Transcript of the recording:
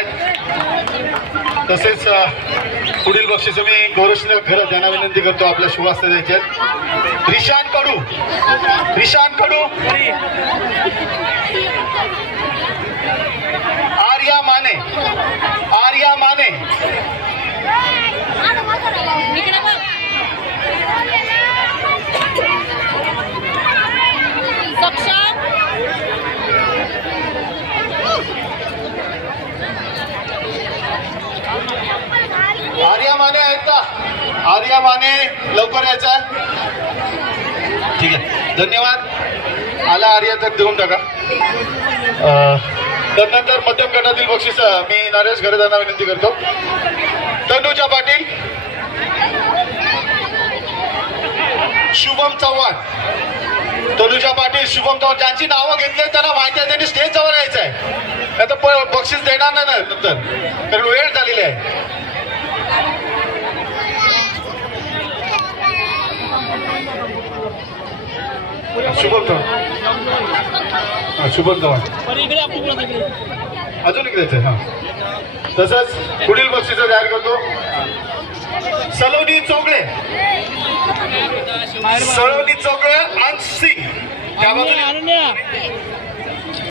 आहेत. तसेच पुढील बक्षीस मी गौरवश्री खरं त्यांना विनंती करतो आपल्या शुभास्ते द्यायचे आहेत. रिशान कडू, रिशान कडू, आर्या माने, आर्या माने, आर्या माने आहेत का? आर्या माने लवकर यायचा. ठीक आहे, धन्यवाद. आला आर्या तर देऊन टाका. त्यानंतर मध्यम गटातील बक्षीस मी नरेश घरदांना विनंती करतो. तनुजा पाटील, शुभम चव्हाण, तनुजा पाटील, शुभम चव्हाण ज्यांची नावं घेतली त्यांना माहिती आहे त्यांनी स्टेज जवळ यायचं आहे. नाही तर बक्षीस देणार नाही नंतर, कारण वेळ झालेली आहे. शुभम चव्हाण, शुभम चव्हाण अजून इकडे येते. हा, तसंच पुढील बक्षीस तयार करतो. सलोनी चोगळे, सलोनी चोगळे, अंश सिंग त्या बाजूने